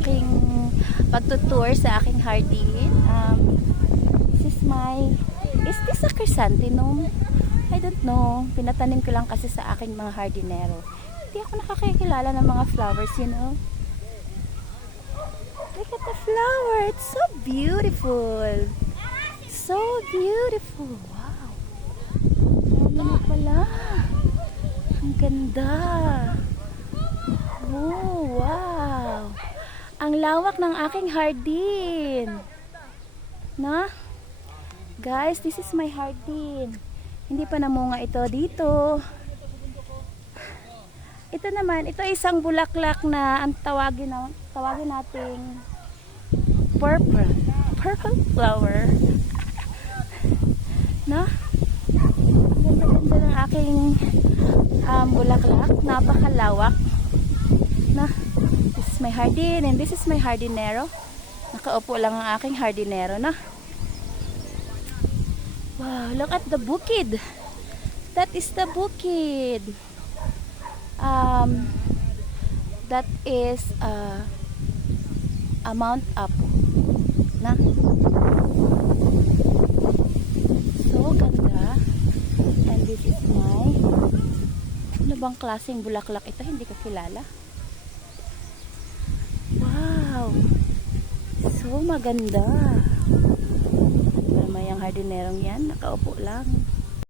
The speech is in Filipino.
aking pagtutour sa aking hardin. Is this a chrysanthemum? I don't know. Pinatanim ko lang kasi sa aking mga hardinero. Hindi ako nakakikilala ng mga flowers, you know. Look at the flower. It's so beautiful. So beautiful. Wow. Ano pala? Ang ganda. Oh, wow. Ang lawak ng aking hardin. Na? Guys, this is my hardin. Hindi pa namunga ito dito. Ito naman, ito isang bulaklak na ang tawagin nating purple flower. No? Ganda ng aking bulaklak. Napakalawak. No? This is my hardin and this is my hardinero. Nakaupo lang ang aking hardinero, na. Wow, look at the bukid. That is the bukid. That is a Mount Apo, na. So ganda. And this is my, ano bang klaseng bulaklak ito? Hindi ko kilala. Wow, so maganda. May ang hardinerong yan, nakaupo lang.